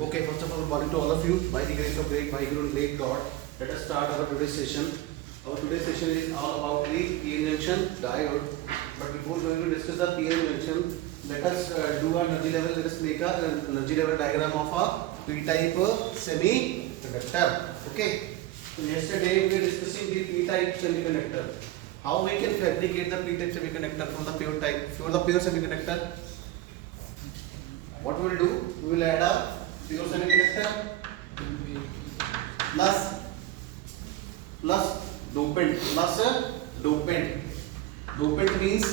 Okay, first of all, good morning to all of you. By the grace of great, by Guru and great God, let us start our today's session. Our today's session is all about the PN junction diode. But before going to discuss the PN junction, let us do our energy level. Let us make a energy level diagram of a P-type semiconductor. Okay. So yesterday we were discussing the P-type semiconductor. How we can fabricate the P-type semiconductor from the pure type, for the pure semiconductor. What we will do? We will add a pure semiconductor plus dopant dopant. Dopant means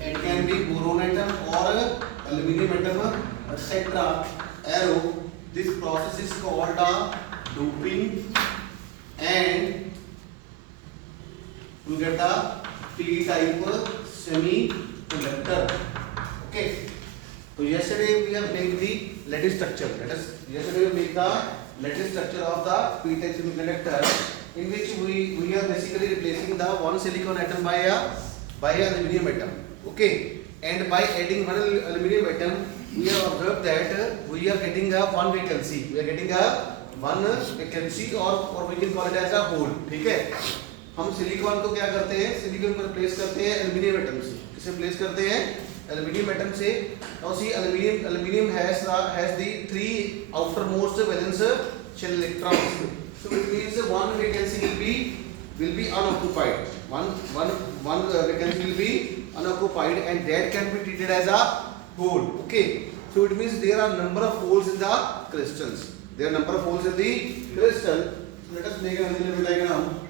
it can be boron atom or aluminum atom, etc. Arrow. This process is called a doping, and you get a P-type semiconductor. Okay. So yesterday we have made the lattice structure. Yesterday we made the lattice structure of the P-type semiconductor, in which we are basically replacing the one silicon atom by a aluminum atom. Okay, and by adding one aluminum atom, we have observed that we are getting a one vacancy. We are getting a one vacancy, or we can call it as a hole. ठीक है? हम silicon को क्या करते हैं? Silicon को replace करते हैं एल्यूमिनियम एटम से. किसे रिप्लेस करते हैं? Aluminium atom से. Now see, aluminium has the three outermost valence shell electrons. So it means one vacancy will be unoccupied. One vacancy will be unoccupied, and that can be treated as a hole. Okay. So it means there are number of holes in the crystals. There are number of holes in the crystal. So let us make an energy diagram.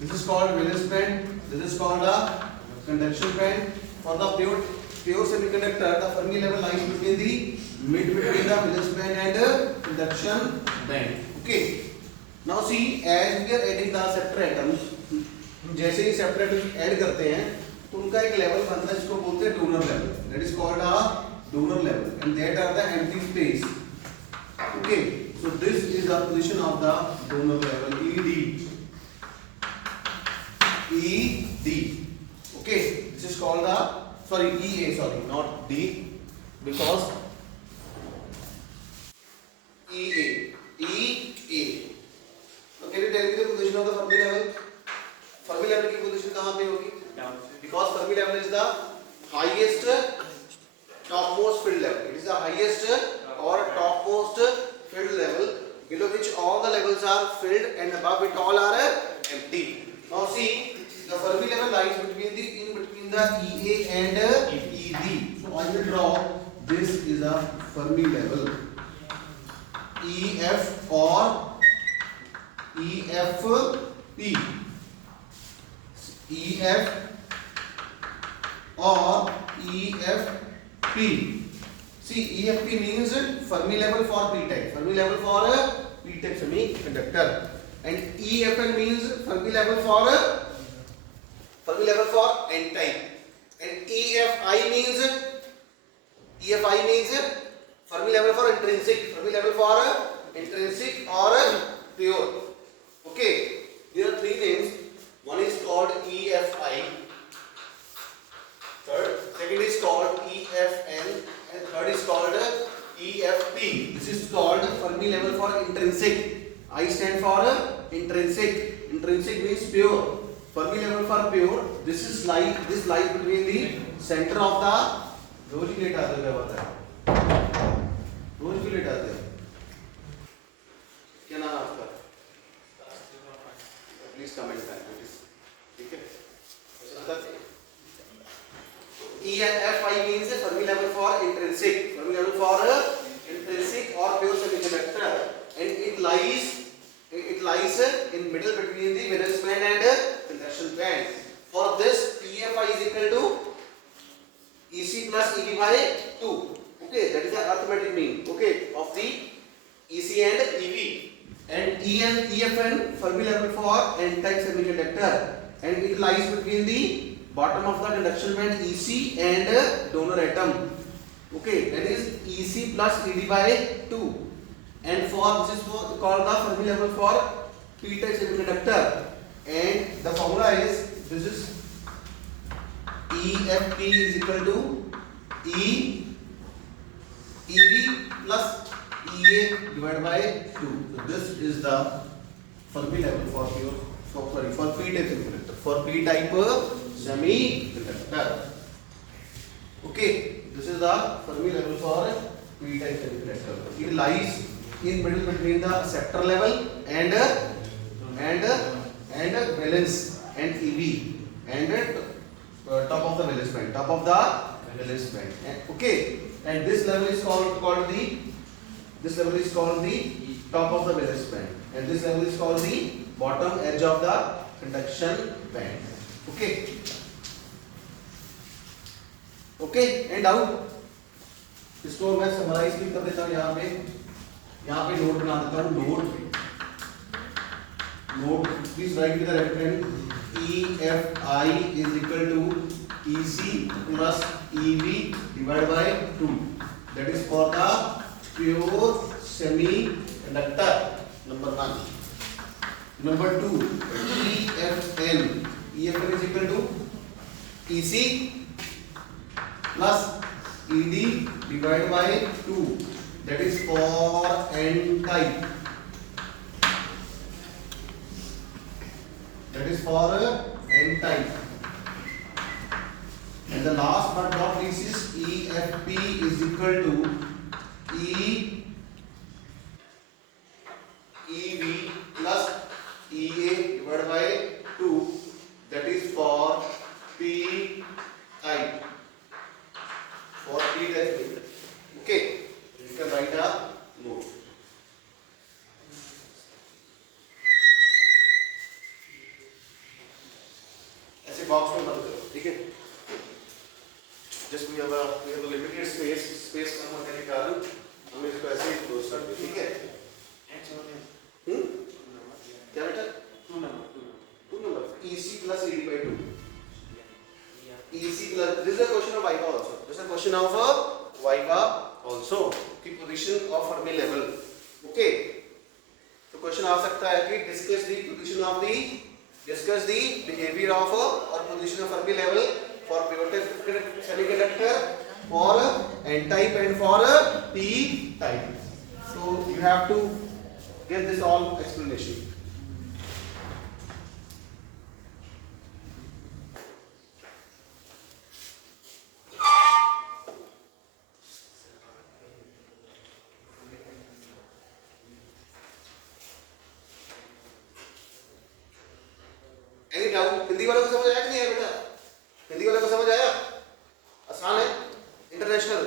This is called valence band. This is called a conduction band. For the pure semiconductor, the Fermi level lies between the between the valence band and conduction band. Okay. Now see, as we are adding the separator atoms, जैसे ही separator atoms add करते हैं, तो उनका एक level बनता है जिसको बोलते हैं donor level. That is called a donor level, and that are the empty space. Okay. So this is the position of the donor level, ED. Okay, this is called the EA, not D, because EA. So can you tell me the position of the Fermi level? Fermi level की position कहाँ पे होगी? Because Fermi level is the highest topmost field level. It is the highest or topmost field level, below which all the levels are filled and above it all are empty. Now see, the Fermi level lies between the EA and ED. So I will draw, this is a Fermi level, EF or EFP. EF or EFP. See, EFP means Fermi level for P-type. Fermi level for P-type semiconductor. And EFN means Fermi level for N-type. And EFI means Fermi level for intrinsic. Fermi level for intrinsic or pure. Okay. There are three names. One is called EFI. Second is called EFN, and third is called EFP. This is called Fermi level for intrinsic. I stand for intrinsic. Intrinsic means pure. Fermi level for pure. This lies between the center of the. रोज की late आते क्या बात है? रोज की late आते हैं. क्या नाम है आपका? Please comment that. ठीक है? EFI means Fermi level for intrinsic. Fermi level for intrinsic or pure semiconductor, and it lies in middle between the valence band and conduction band. For this, EFI is equal to EC plus EB by 2. Okay, that is the arithmetic mean. Okay, of the EC and EB. And EFN Fermi level for N-type semiconductor, and it lies between the bottom of the conduction band EC and donor atom. Okay, that is EC plus ED by 2. And this is called the Fermi level for P-type semiconductor, and the formula is, this is EFP is equal to EV plus EA divided by 2. So this is the Fermi level for P-type semiconductor. For P-type semiconductor. Okay, this is the Fermi level for P-type semiconductor. It lies in middle between the acceptor level and valence and EV and top of the valence band. Top of the valence band. Okay, and this level is called the top of the valence band, and this level is called the bottom edge of the conduction band. Okay. Okay, and out इसको मैं summarise भी कर देता हूँ यहाँ पे note बना देता हूँ note please write with the right pen EFI is equal to EC plus EV divided by 2. That is for the pure semiconductor. Number 1. Number 2, EFN. EFN is equal to EC plus ED divided by 2. That is for N type. That is for N type. And the last but not least is EFP is equal to EV plus EA divided by 2. That is for P type. For P type. Okay. You can write a note. ऐसे box में बंद करो, ठीक है? Just we have a limited space कम होने के कारण हमने इसको ऐसे ही क्लोज कर दिया, ठीक है? क्या बेटा? 2 number. EC plus ED by 2. EC plus. This is a question of Viva also. This is a question of Viva also. The position of Fermi level. Okay. तो question आ सकता है कि discuss the behavior of or position of Fermi level for pure semiconductor, for N type and for P type. So you have to get this all explanation. Any doubt? Hindi वालों को समझ आया कि नहीं है बेटा? हिंदी वालों को समझ आया? आसान है? International.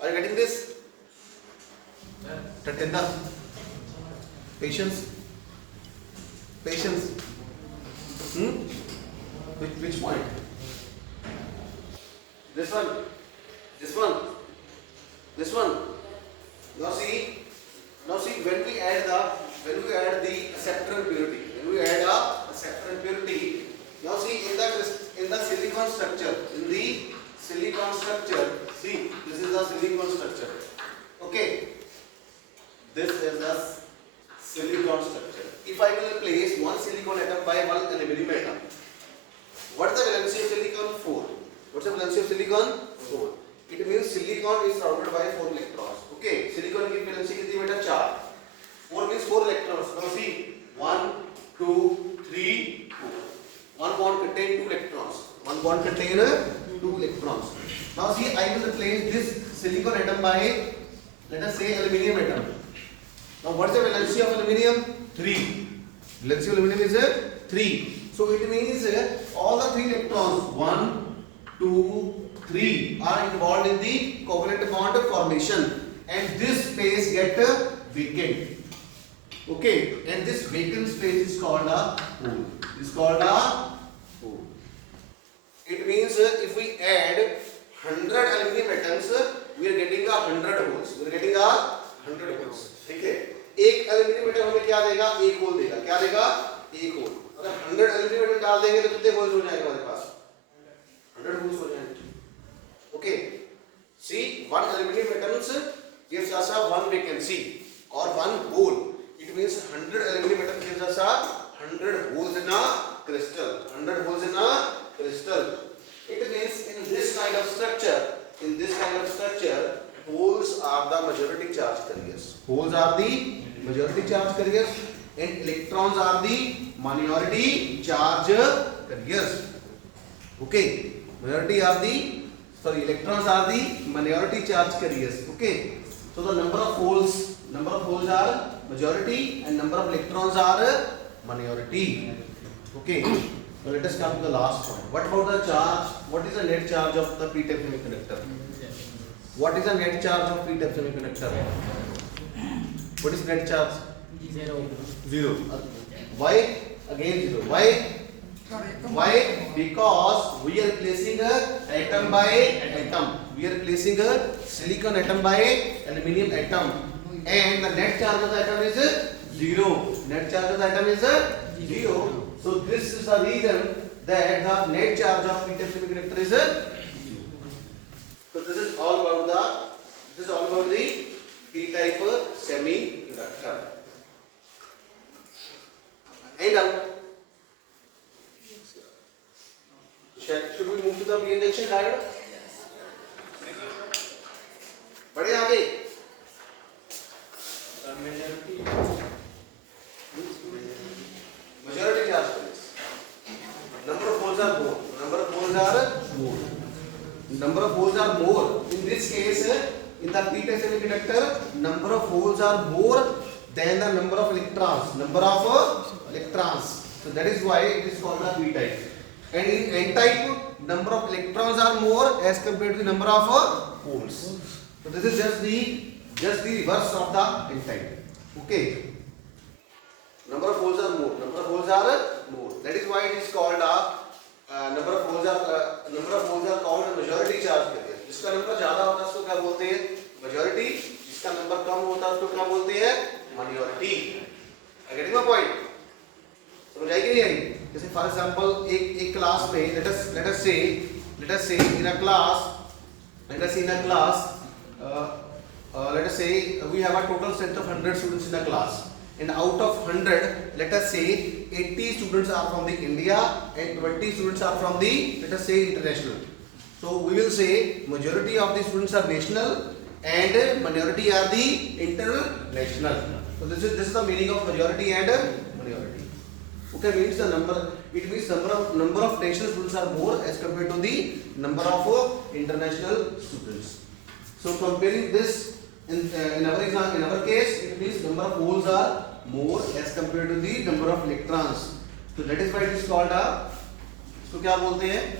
Are you getting this? Tatenda. Patience. Which point? This one. Now see when we add the acceptor impurity. Now see in the silicon structure. See, this is the silicon structure. Okay. This is the silicon structure. If I will place one silicon atom by one aluminum atom, what is the valency of silicon? 4. What's the valency of silicon? 4. It means silicon is surrounded by 4 electrons. Okay. Silicon की valency कितनी बेटा? 4. 4 means 4 electrons. Now see, 1, 2, 3, 4. One bond contain 2 electrons. Now see, I will replace this silicon atom by, let us say, aluminium atom. Now what is the valency of aluminium? 3. Valency of aluminium is 3. So it means all the 3 electrons, 1, 2, 3, are involved in the covalent bond formation, and this space get vacant. Okay, and this vacant space is called a hole. It means if we add 100 aluminum atoms, we are getting 100 holes. ठीक है? एक aluminium atom हमें क्या देगा? एक whole देगा. क्या देगा? एक होल. अगर 100 एल्यूमिनियम एटम डाल देंगे तो कितने होल्स हो जाएंगे हमारे पास? 100 होल्स हो जाएंगे. Okay. See, one aluminum atoms gives us a one vacancy or one hole. It means 100 aluminum atom gives us a 100 holes in a crystal. 100 holes in a crystal. It of structure, holes are the majority charge carriers. Holes are the majority charge carriers, and electrons are the minority charge carriers. Okay, electrons are the minority charge carriers. Okay, so the number of holes are majority and number of electrons are minority. Okay, so let us come to the last one. What about the charge? What is the net charge of the p-type semiconductor? What is the net charge of p-type semiconductor? What is net charge? Zero. Why? Again zero. Why? Because we are replacing atom by atom. We are replacing a silicon atom by aluminium atom, and the net charge of the atom is zero. Net charge of the atom is zero. So this is the reason that the net charge of p-type semiconductor is zero. So this is all about the p-type semiconductor. And now, should we move to the p-n junction diagram? बढ़े आगे. Majority charge carriers. Number of holes are more. In this case, in the p-type semiconductor, number of holes are more than the number of electrons. So that is why it is called the p-type. And in n-type, number of electrons are more as compared to the number of holes. So this is just the reverse of the n-type. Okay. Number of holes are more. That is why it is called number of holes are called majority charge carrier. जिसका number ज्यादा होता है उसको क्या बोलते हैं? Majority. जिसका number कम होता है उसको क्या बोलते हैं? Minority. Getting my point? समझ आई कि नहीं आई? जैसे फॉर एग्जांपल एक क्लास में let us say in a class let us say we have a total strength of 100 students in a class, and out of 100, let us say 80 students are from the India and 20 students are from the, let us say, international. So we will say majority of the students are national and minority are the international. So this is the meaning of majority and minority. Okay, means the number of national students are more as compared to the number of international students. So comparing this in our case, it means number of holes are more as compared to the number of electrons. So that is why it is called इसको क्या बोलते हैं?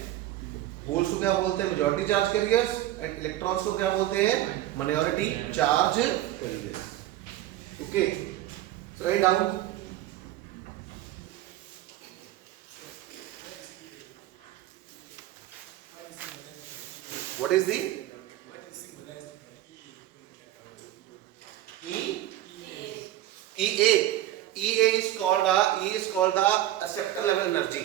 Holes को क्या बोलते हैं? Majority charge carriers, and electrons को क्या बोलते हैं? Minority charge carriers. Okay. So write down. What is the EA is called the acceptor level energy.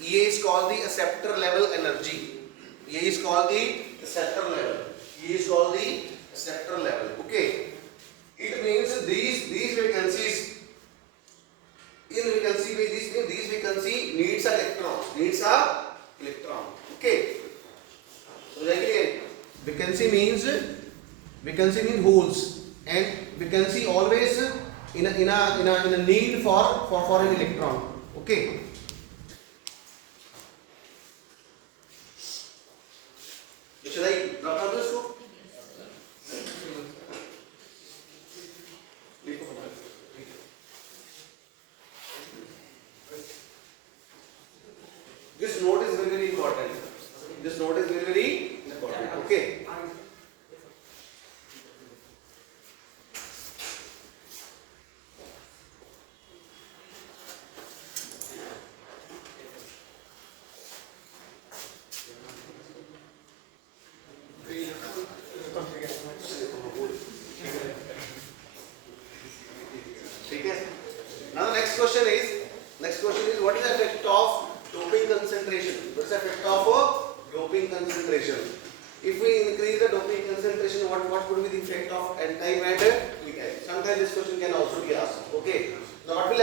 EA is called the acceptor level energy. EA is called the acceptor level. Okay. It means these vacancies needs a electron. Okay. So vacancy means holes, and vacancy always in a need for an electron. Okay. Should I drop out this book? This note is very important. Okay. Now the next question is what is the effect of doping concentration? What's the effect of doping concentration? If we increase the doping concentration, what would be the effect of n-type and p-type? Sometimes this question can also be asked. Okay. Now what will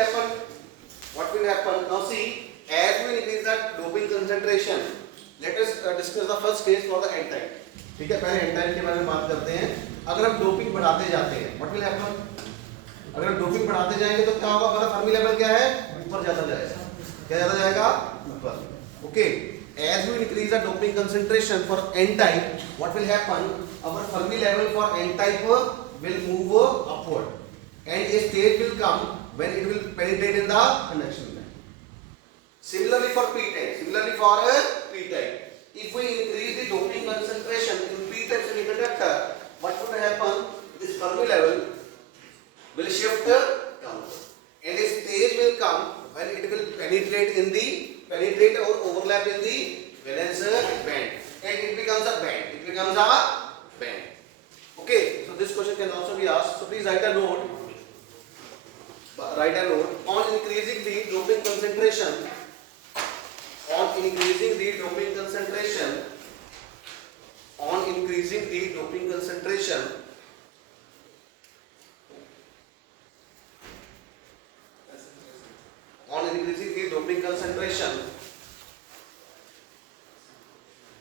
happen? Now see, as we increase the doping concentration, let us discuss the first phase for the n type. ठीक है, पहले n type के बारे में बात करते हैं. अगर हम डोपिंग बढ़ाते जाते हैं, what will happen? अगर हम डोपिंग बढ़ाते जाएंगे तो क्या होगा? हमारा फर्मी लेवल क्या है? ऊपर जाता जाएगा. क्या जाता जाएगा? ऊपर. Okay. As we increase the doping concentration for n type, what will happen? Our Fermi level for n type will move upward, and a stage will come when it will penetrate in the conduction band. Similarly for p type, if we increase the doping concentration in p type semiconductor, what would happen? This Fermi level will shift downward, and a stage will come when it will penetrate or overlap in the valence band, and it becomes a band. Okay, so this question can also be asked. So please write a note on increasing the doping concentration. On increasing the doping concentration.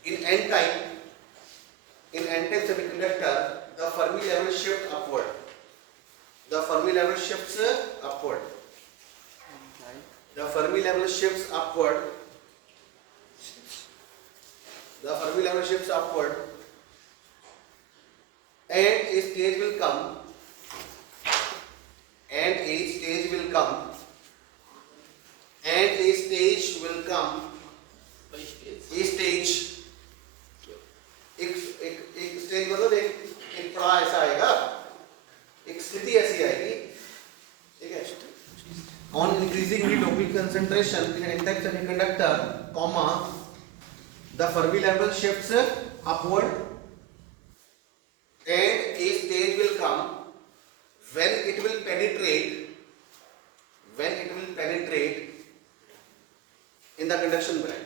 In n-type semiconductor, the Fermi level shifts upward. The Fermi level shifts upward. And a stage will come. एक stage मतलब एक पड़ा ऐसा आएगा, एक स्थिति ऐसी आएगी, ठीक है. On increasing the doping concentration in an n-type semiconductor, the Fermi level shifts upward, and a stage will come when it will penetrate in the conduction band.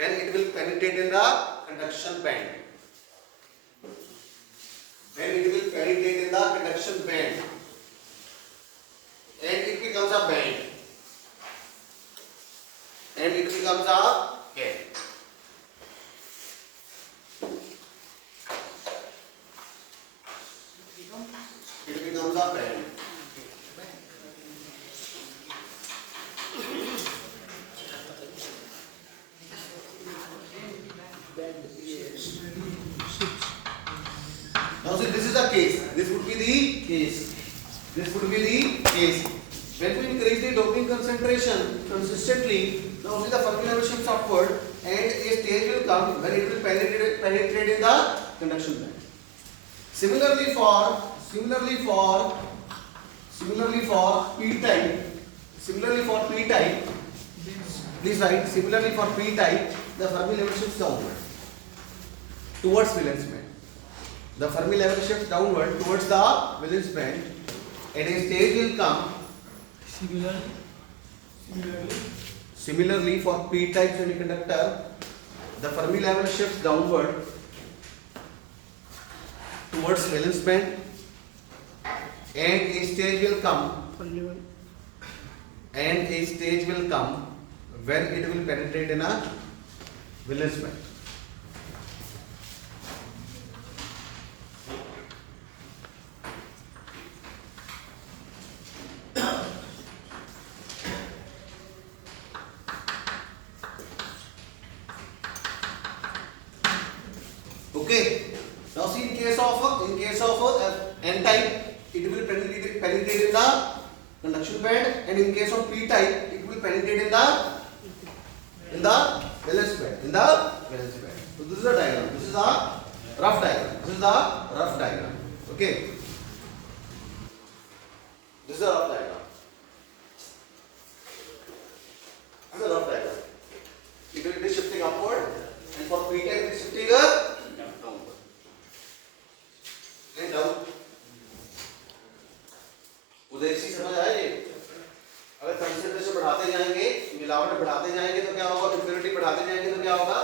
And it becomes a band. Now see, this is the case. This would be the case. When we increase the doping concentration consistently, now see the Fermi level shifts upward, and a stage will come when it will penetrate in the conduction band. Similarly for p type, please write. Similarly for p type, the Fermi level shifts downward towards valence band. The Fermi level shifts downward towards the valence band, and a stage will come. Similarly for p-type semiconductor, the Fermi level shifts downward towards valence band, and a stage will come when it will penetrate in a valence band. Okay. Now see, in case of n-type, it will penetrate in the conduction band, and in case of p-type, it will penetrate in the valence band. So this is a diagram. This is a rough diagram. Okay. This is a rough diagram. It is shifting upward, and for p-type, it is shifting downward. And down. उधर इसी समझ आए ये? अगर concentration बढ़ाते जाएंगे, मिलावट बढ़ाते जाएंगे तो क्या होगा? इम्प्योरिटी बढ़ाते जाएंगे तो क्या होगा?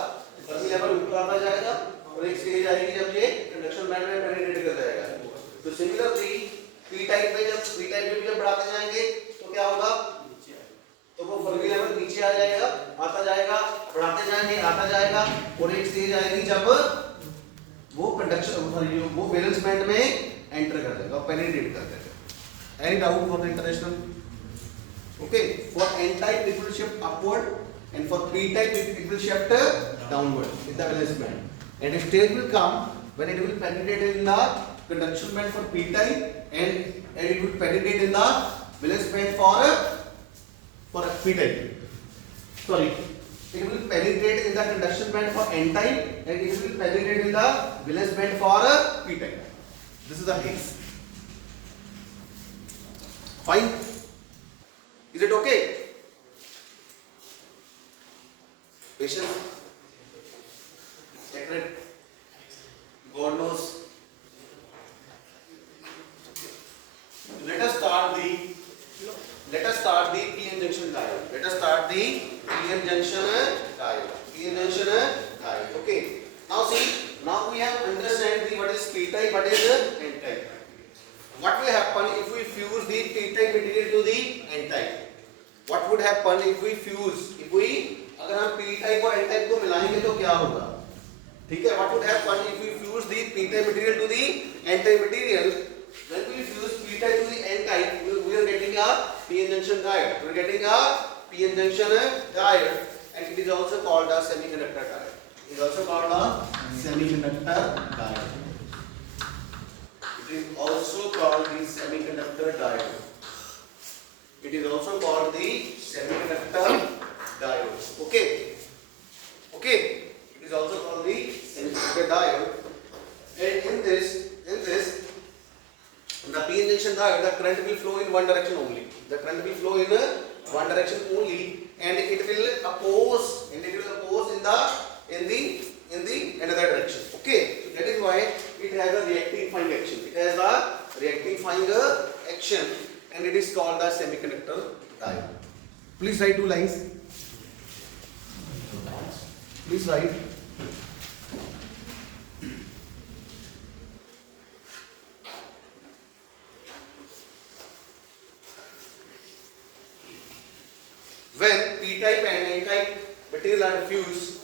फर्मी लेवल ऊपर आता जाएगा, और एक स्टेज आएगी जब ये कंडक्शन बैंड में पेनिट्रेट कर जाएगा. तो सिमिलरली पी टाइप में भी जब बढ़ाते जाएंगे तो क्या होगा? तो वो फर्मी लेवल नीचे आ जाएगा, आता जाएगा, बढ़ाते जाएंगे, आता जाएगा और एक स्टेज आएगी जब वो कंडक्शन वो वैलेंस बैंड में एंटर कर देगा, पेनिट्रेट कर देगा। Any doubt for the international? Okay, for n type it will shift upward and for p type it will shift downward in the valence band, and a stage will come when it will penetrate in the conduction band for p type and it will penetrate in the valence band for p type. Sorry, it will penetrate in the conduction band for n type and it will penetrate in the valence band for p type. This is the case. Fine, is it okay? Patient, sacred, God knows. Let us start the PN junction diode. Let us start the PN junction diode. PN junction diode. Okay. Now see. Now we have understand the what is P type, what is N type. What will happen if we fuse the P type material to the N type? What would happen if we fuse? अगर हम p type और n type को मिलाएंगे तो क्या होगा? ठीक है, what would happen if we fuse the p type material to the n type material? When we fuse p type to the n type, we are getting a p-n junction diode. We are getting a p-n junction diode, and it is also called a semiconductor diode. It is also called a semiconductor diode. It is also called the semiconductor diode. It is also called the semiconductor diode. Okay. Okay. It is also called the semiconductor diode. And in this, the p-n junction diode, the current will flow in one direction only. The current will flow in one direction only, and it will oppose in the another direction. Okay. That is why it has a reactifying action. It has a reactifying action, and it is called the semiconductor diode. Please write two lines. Please write. When p-type and n-type material are diffused,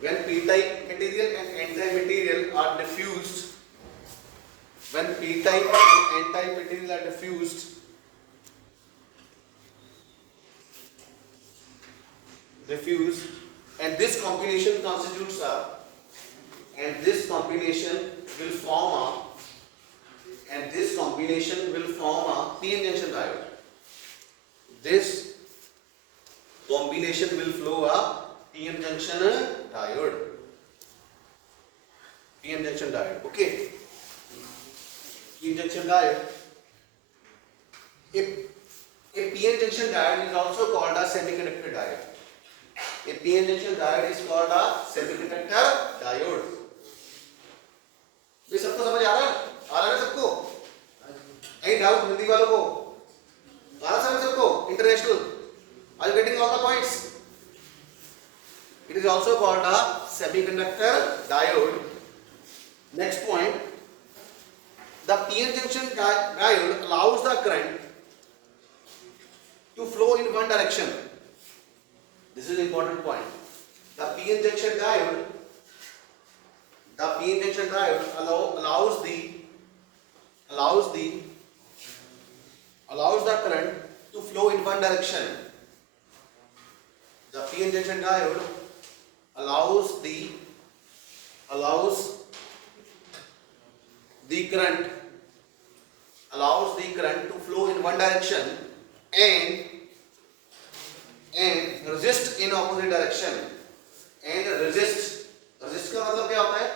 when p-type material and n-type material are diffused, when p-type and n-type material are diffused, and this combination constitutes a, and this combination will form a p-n junction diode. This combination will flow a p-n junction diode. p-n junction diode. Okay. p-n junction diode. A p-n junction diode is also called a semiconductor diode. A p-n junction diode is called a semiconductor diode. ये सबको समझ आ रहा है? आ रहा है सबको? Any doubt Hindi वालों को? आ रहा समझ सबको? International. Are you getting all the points? It is also called a semiconductor diode. Next point. The p-n junction diode allows the current to flow in one direction. This is an important point. The p-n junction diode allows the current to flow in one direction. The p-n junction diode allows the current to flow in one direction and resist in opposite direction. And resist का मतलब क्या होता है?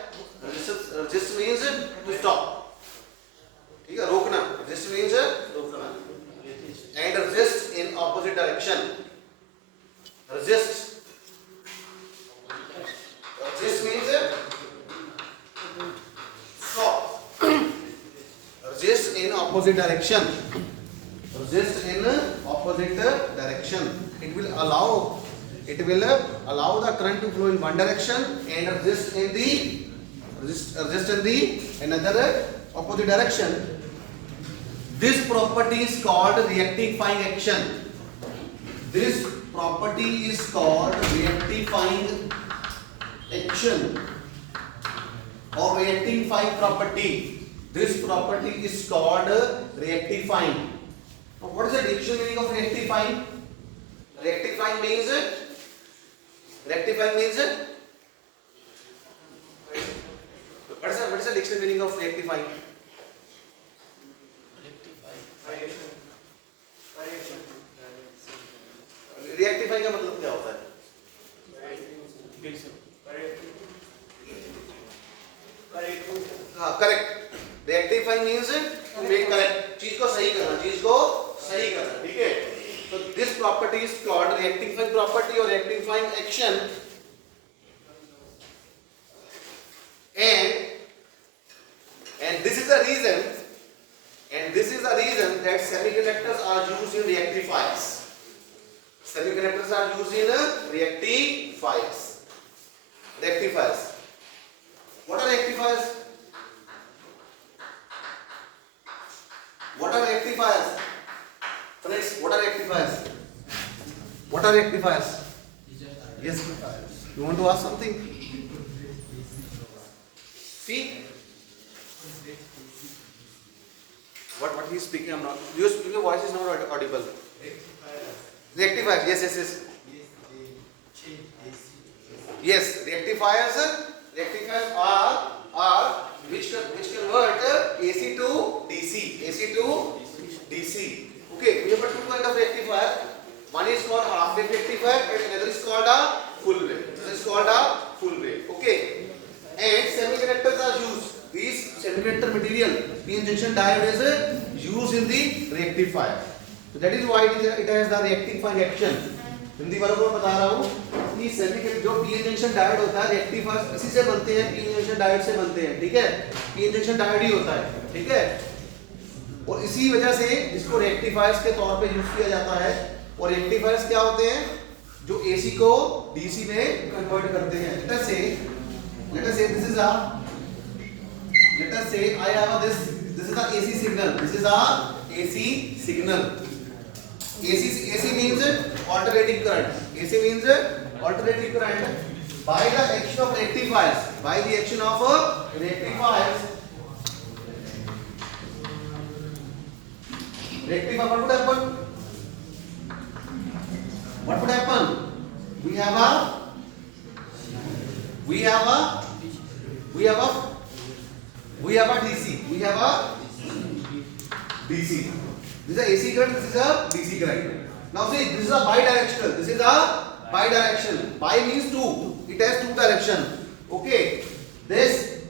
Resist means to stop. ठीक है, रोकना. Resist means रोकना. And resist in opposite direction. Resist means stop. Resist in opposite direction. It will allow the current to flow in one direction and resist in the another opposite direction. This property is called reactifying action. This property is called reactifying rectifying action or rectifying property. This property is called rectifying. Now, what is the dictionary meaning of rectifying? Rectifying means what is the dictionary meaning of rectifying? Rectifying का मतलब क्या होता है? हाँ, correct. Rectifying means to make correct. चीज को सही करना, ठीक है? So this property is called rectifying property or rectifying action, and this is the reason that semiconductors are used in rectifiers. Semiconductors are used in rectifiers. What are rectifiers? Friends, what are rectifiers? Yes. You want to ask something? See? What he is speaking, I'm not. Your voice is not audible. Rectifiers. Yes, rectifiers are which convert AC to DC. Okay, we have two kind of rectifier. One is called half wave rectifier and another is called a full wave. Okay, and semiconductors are used. These semiconductor material, p-n junction diode is used in the rectifier. So that is why it has the rectifying action. Hindi वालों को बता रहा हूँ कि semiconductor जो P N junction diode होता है rectifier इसी से बनते हैं, पी एन जंक्शन डायोड से बनते हैं, ठीक है? पी एन जंक्शन डायोड ही होता है, ठीक है? और इसी वजह से इसको रेक्टिफायर्स के तौर पे यूज किया जाता है। और रेक्टिफायर्स क्या होते हैं? जो एसी को डीसी में कन्वर्ट करते हैं। लेट अस से this is let us say I have this is the AC signal. This is a AC signal. AC means alternating current. AC means alternating current. By the action of rectifiers, rectifier, what would happen? We have a DC. This is a AC current, this is a DC current. Now see, this is a bidirectional. This is a bidirectional. Bi means two. It has two direction. Okay. This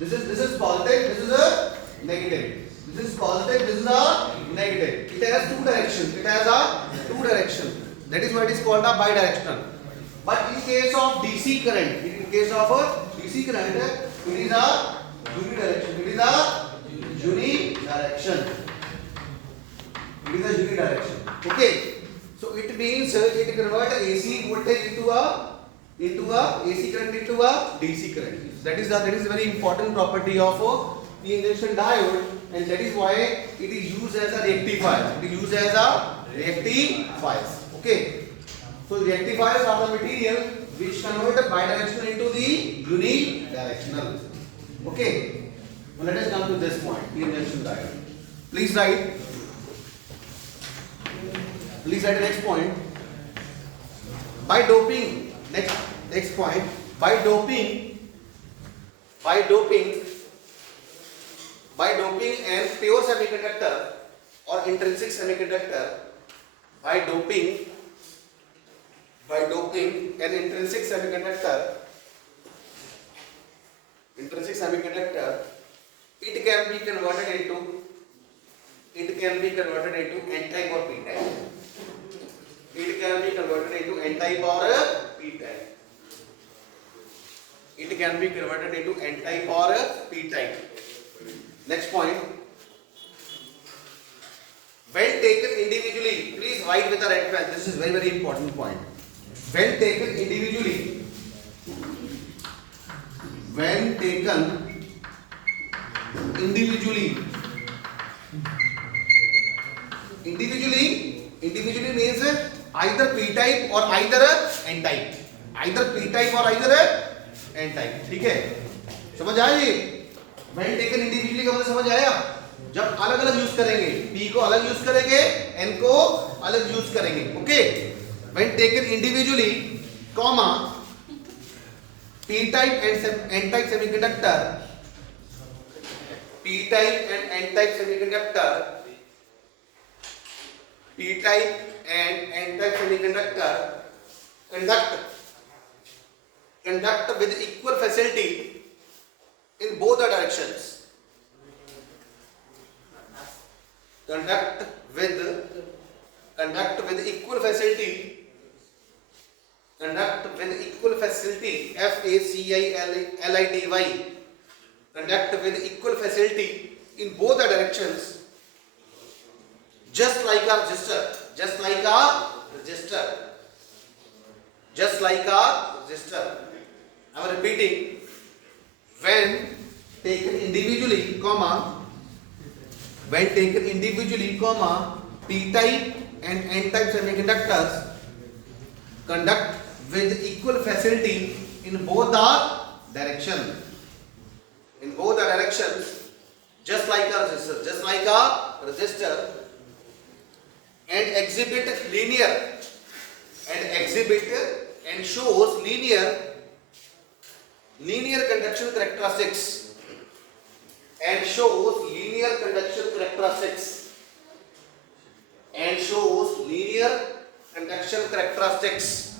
is positive. This is a negative. This is positive. This is a negative. It has two direction. That is why it is called a bidirectional. But in case of DC current, it is a unidirectional. Okay. So it means it convert AC voltage into a AC current into a DC current. That is a very important property of p-n junction diode, and that is why it is used as a rectifier. Okay. So rectifiers are the material which convert bidirectional into the unidirectional. Okay. Now let us come to this point, p-n junction diode. Please write the next point. By doping, next point. By doping and pure semiconductor or intrinsic semiconductor. By doping an intrinsic semiconductor, it can be converted into n-type or p-type. It can be converted into n-type or p-type. Next point. When taken individually, please write with a red pen. This is very important point. When taken individually, individually means either p-type or either n-type. Either P type और either an type, ठीक है, समझ आया ये? When taken individually का मतलब समझ आया? जब अलग अलग यूज करेंगे, पी को अलग यूज करेंगे, एन को अलग यूज करेंगे, okay. When taken individually comma p type and n type semiconductor, p type and n type semiconductor, p type and n type semiconductor conduct with equal facility in both the directions. Conduct with equal facility. Conduct with equal facility. FACILITY. Conduct with equal facility in both the directions, just like a resistor. Just like a resistor. Just like a resistor. I am repeating. When taken individually, comma. When taken individually, comma. P-type and N-type semiconductors conduct with equal facility in both the directions. In both the directions, just like a resistor, and exhibit linear, and shows linear conduction characteristics, and shows linear conduction characteristics, and shows linear conduction characteristics,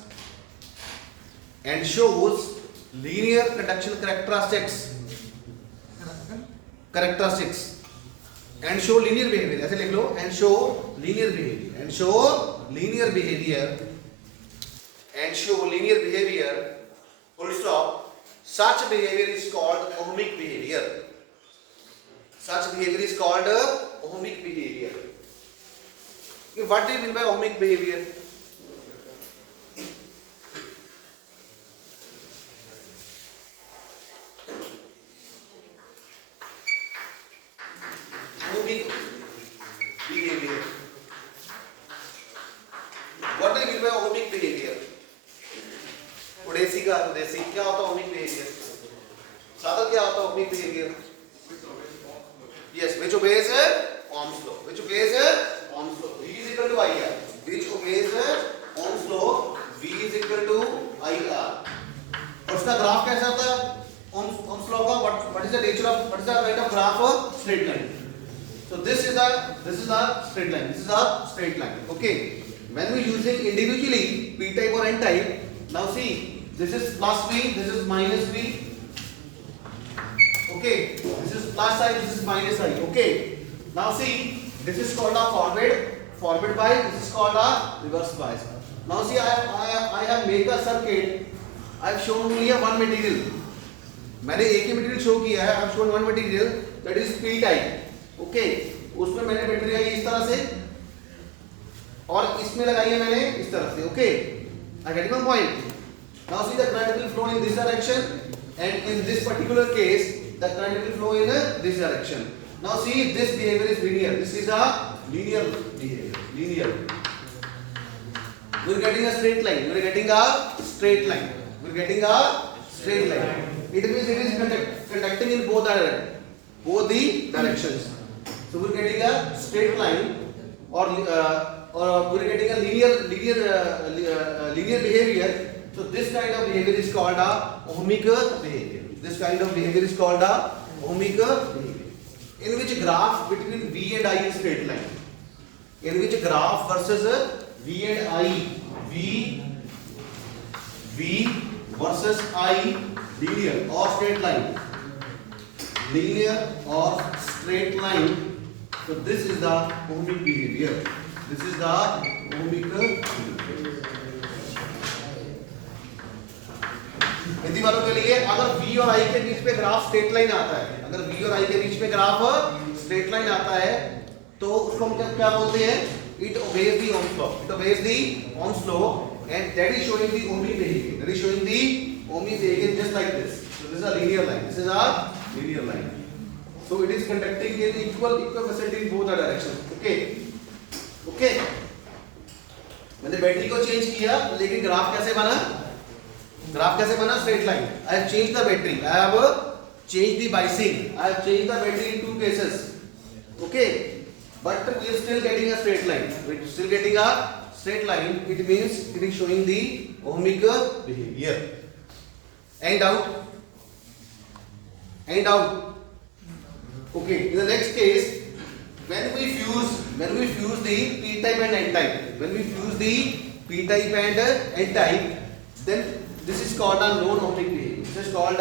and shows linear conduction characteristics and show linear behavior. ऐसे लिख लो, and show linear behavior, and show linear behavior, and show linear behavior, full stop. Such behavior is called ohmic behavior. Such behavior is called ohmic behavior. What do you mean by ohmic behavior? Ohmic behavior. What do you mean by ohmic behavior? Odyssey का Odyssey क्या होता है ohmic behavior? सादर क्या होता है ohmic behavior? Yes, which obeys Ohm's law. Which obeys Ohm's law. V is equal to IR. Which obeys Ohm's law. V is equal to IR. और उसका ग्राफ कैसा होता है? Ohm's law का what is the nature of what is the kind of graph? Straight line. So this is a straight line. This is a straight line. Okay. When we using individually p type or n type, now see, this is plus V, this is minus V. Okay, this is plus I, this is minus I. Okay. Now see, this is called a forward bias. This is called a reverse bias. Now see, I have made a circuit. I have shown only one material. मैंने एक ही material show किया है. I have shown one material that is p type. Okay. उसमें मैंने battery लगाई इस तरह से और इसमें लगाई है मैंने इस तरह से. Okay. I get one point. Now see, the current will flow in this direction, and in this particular case, the current will flow in this direction. Now see, this behavior is linear. This is a linear behavior. Linear. We are getting a straight line. We are getting a straight line. We are getting a straight line. It means it is conducting in both the directions. So we are getting a straight line, or we are getting a linear behavior. So this kind of behavior is called a ohmic behavior. This kind of behavior is called a ohmic behavior. In which graph between V and I is straight line. In which graph versus V and I, V versus I, linear or straight line. Linear or straight line. So this is the ohmic behavior. This is the ohmic behavior. Hindi वालों के लिए, अगर V और I के बीच में graph straight line आता है, अगर V और I के बीच में ग्राफ स्ट्रेट लाइन आता है, तो उसको हम क्या बोलते हैं? It obeys the Ohm's law. It obeys the Ohm's law, and that is showing the ohmic behavior. That is showing the ohmic behavior just like this. So this is a linear line. This is a linear line. So it is conducting in equal facility in both the directions. Okay. Okay. मैंने battery को change किया, लेकिन graph कैसे बना? Graph कैसे बना? Straight line. I have changed the battery. I have changed the biasing. I have changed the battery in two cases. Okay, but we are still getting a straight line. We are still getting a straight line. It means it is showing the ohmic behavior. And out. And out. Okay. In the next case, when we fuse the p type and n type, when we fuse the p type and n type, then this is called a non-ohmic behavior. This is called a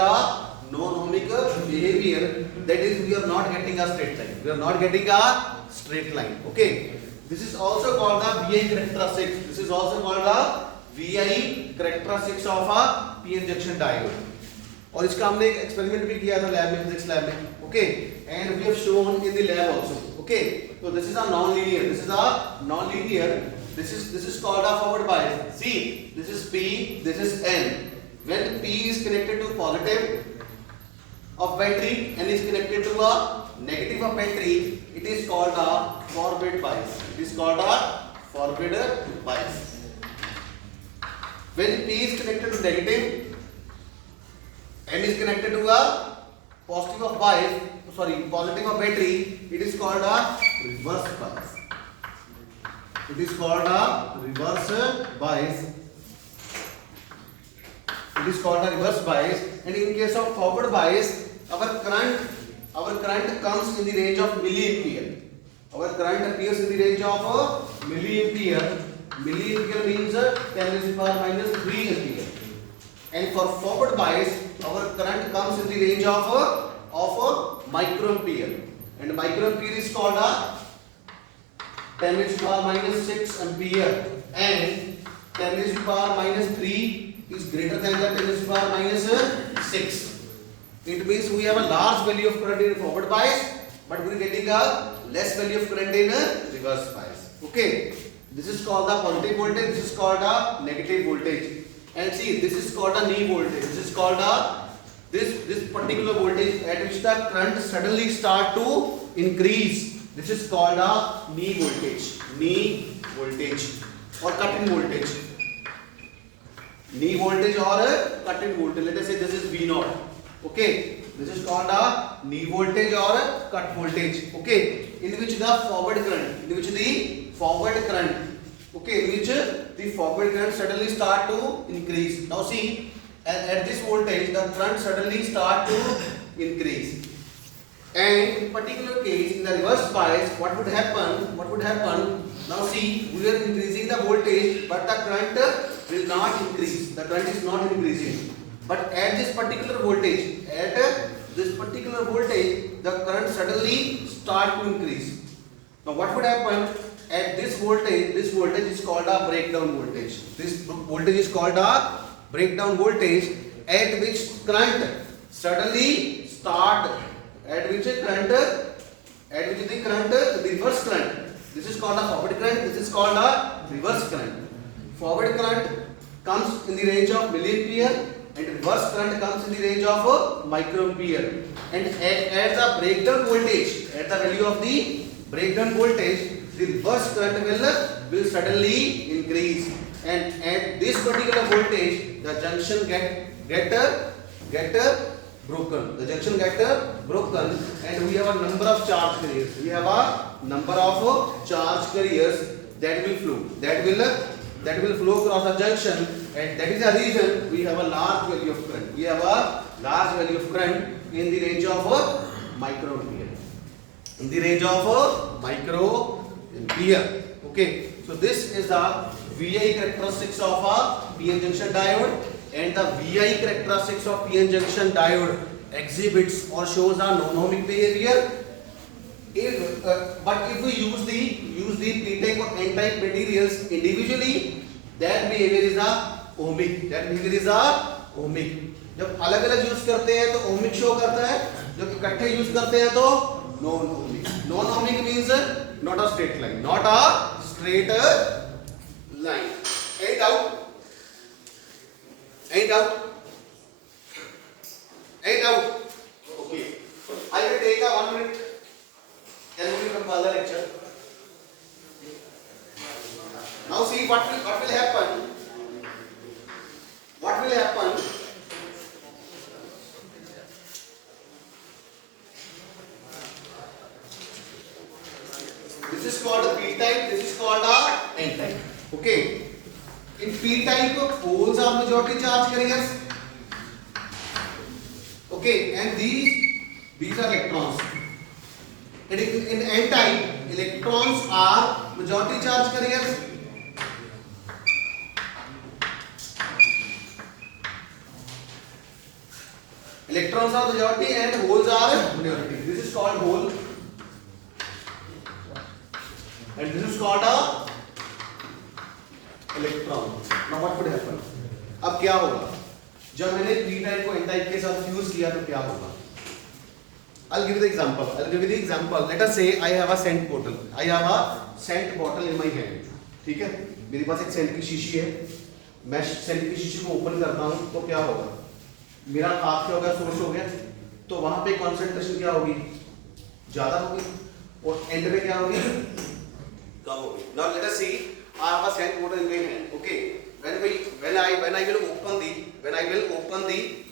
non-ohmic behavior. That is, we are not getting a straight line. We are not getting a straight line. Okay. This is also called the VI characteristics. This is also called the VI characteristics of a p-n junction diode. और इसका हमने एक experiment भी किया था lab में, physics lab में. Okay, and we have shown in the lab also. Okay, so this is a non-linear. This is a non-linear. This is called a forward bias. See, this is P, this is N. When P is connected to positive of battery and is connected to a negative of battery, it is called a forward bias. It is called a forward bias. When P is connected to negative and is connected to a positive of battery, it is called a reverse bias. It is called a reverse bias. It is called a reverse bias. And in case of forward bias, our current comes in the range of milliampere. Our current appears in the range of milliampere. Milliampere means 10 to the power minus 3 ampere. And for forward bias, our current comes in the range of microampere. And microampere is called a 10 to the power minus 6 ampere. And 10 to the power minus 3 is greater than the 10 to the power minus 6. It means we have a large value of current in forward bias, but we are getting a less value of current in reverse bias. Okay, this is called the positive voltage. This is called a negative voltage. And see, this is called a knee voltage. This is called a this particular voltage at which the current suddenly start to increase. This is called a knee voltage. Knee voltage or cut-in voltage. Knee voltage or cut-in voltage. Let us say this is V naught. Okay, this is called a knee voltage or cut voltage. Okay, in which the forward current, okay, in which the forward current suddenly start to increase. Now see, at this voltage, the current suddenly start to increase. And in particular case, in the reverse bias, what would happen? Now see, we are increasing the voltage, but the current will not increase. The current is not increasing. But at this particular voltage, the current suddenly start to increase. Now what would happen at this voltage? This voltage is called a breakdown voltage. This voltage is called a breakdown voltage at which current suddenly start. At which the reverse current. This is called a forward current. This is called a reverse current. Forward current comes in the range of milliampere, and reverse current comes in the range of microampere. And at the breakdown voltage, at the value of the breakdown voltage, the reverse current will suddenly increase. And at this particular voltage, the junction get broken. The junction get broken, and we have a number of charge carriers. We have a number of charge carriers that will flow. That will flow across the junction, and that is the reason we have a large value of current. We have a large value of current in the range of microampere. In the range of microampere. Okay, so this is the VI characteristics of a PN junction diode, and the VI characteristics of PN junction diode exhibits or shows a non-ohmic behavior. But if we use the p-type or n-type materials individually, that behavior is a ohmic. जब अलग अलग use करते हैं तो ohmic show करता है, जब इकट्ठे यूज करते हैं तो non-ohmic. Non-ohmic means not a straight line. Any doubt? Okay. I will take a 1 minute. Then we will compile the lecture. Now see what will happen. called a P type, this is called a N type. Okay. In P type, holes are majority charge carriers. Okay, and these are electrons. And in N type, electrons are majority charge carriers. Electrons are majority and holes are minority. This is called hole. And this is called a electron. Now what would happen? अब क्या होगा? जब मैंने P type को N type के साथ fuse किया तो क्या होगा? I'll give you the example. Let us say I have a scent bottle. I have a scent bottle in my hand. ठीक है? मेरे पास एक scent की शीशी है. मैं scent की शीशी को open करता हूँ तो क्या होगा? मेरा हाथ क्या हो गया? सोर्स हो गया. तो वहाँ पे concentration क्या होगी? ज़्यादा होगी. और end में क्या होगी? कम होगी. Now let us see. I have a scent bottle in my hand. Okay. When I will open the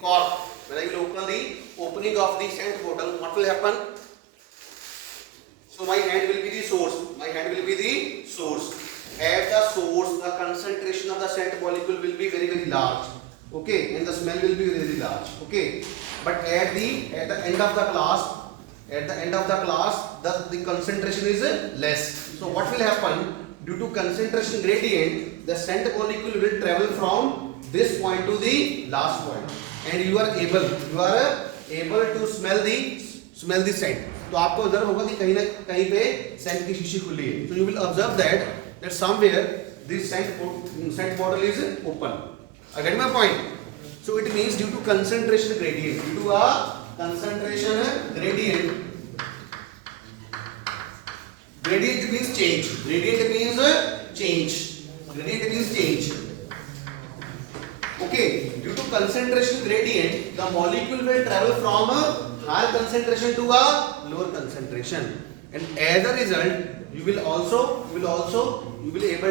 cork. When I will open the opening of the scent bottle, what will happen? So my hand will be the source. At the source, the concentration of the scent molecule will be very, very large. Okay, and the smell will be very large. Okay, but at the end of the class, the concentration is less. So what will happen? Due to concentration gradient, the scent molecule will travel from this point to the last point. And you are able to smell the scent. तो आपको उधर होगा कि कहीं ना कहीं पे scent की शीशी खुली है. So you will observe that somewhere this scent bottle is open. I get my point. So it means due to concentration gradient, due to a concentration gradient. Gradient means change. Okay, due to concentration gradient, the molecule will travel from a higher concentration to a lower concentration, and as a result, you will able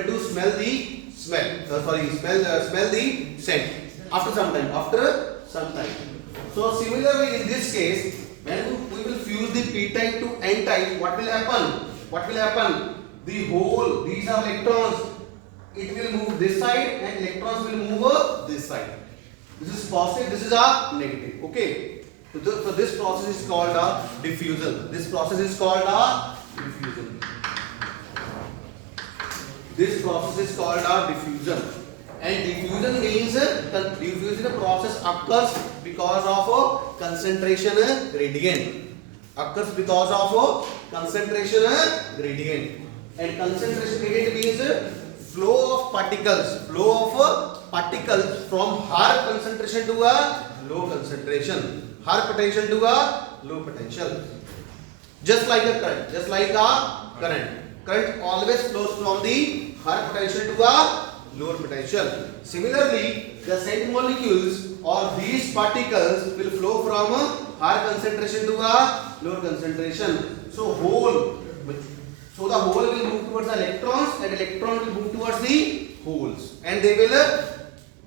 to smell the scent after some time. So similarly, in this case, when we will fuse the P type to N type, what will happen? The hole, these are electrons. It will move this side and electrons will move this side. This is positive, this is a negative. Okay. So this process is called a diffusion. And diffusion means diffusion process occurs because of a concentration gradient. And concentration gradient means flow of particles from higher concentration to a low concentration, higher potential to a low potential. Just like a current. Current always flows from the higher potential to a lower potential. Similarly, the scent molecules or these particles will flow from a higher concentration to a lower concentration. So the hole will move towards the electrons and electron will move towards the holes, and they will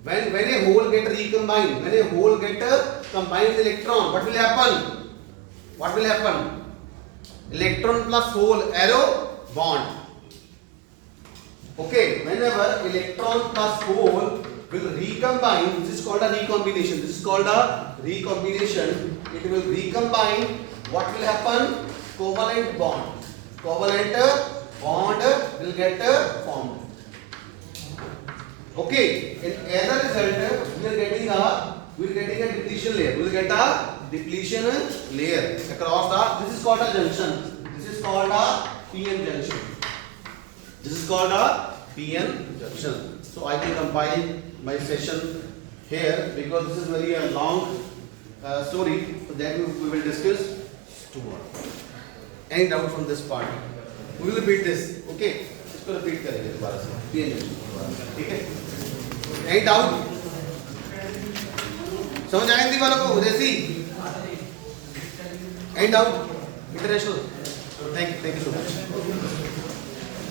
when a hole get recombined, combined with electron, what will happen? Electron plus hole arrow bond. Okay, whenever electron plus hole will recombine, this is called a recombination. It will recombine. What will happen? Covalent bond will get formed. Okay, and as a result, we are getting a depletion layer. We will get a depletion layer across the. This is called a junction. This is called a PN junction. So I can compile my session here because this is very long story. So that we will discuss tomorrow. Any doubt from this part? We will repeat this. Okay? इसको repeat करेंगे दोबारा से. PN junction. ठीक है? Any doubt? समझ आए हिंदी वालों को? उदयसी? Any doubt? International? Thank you so much.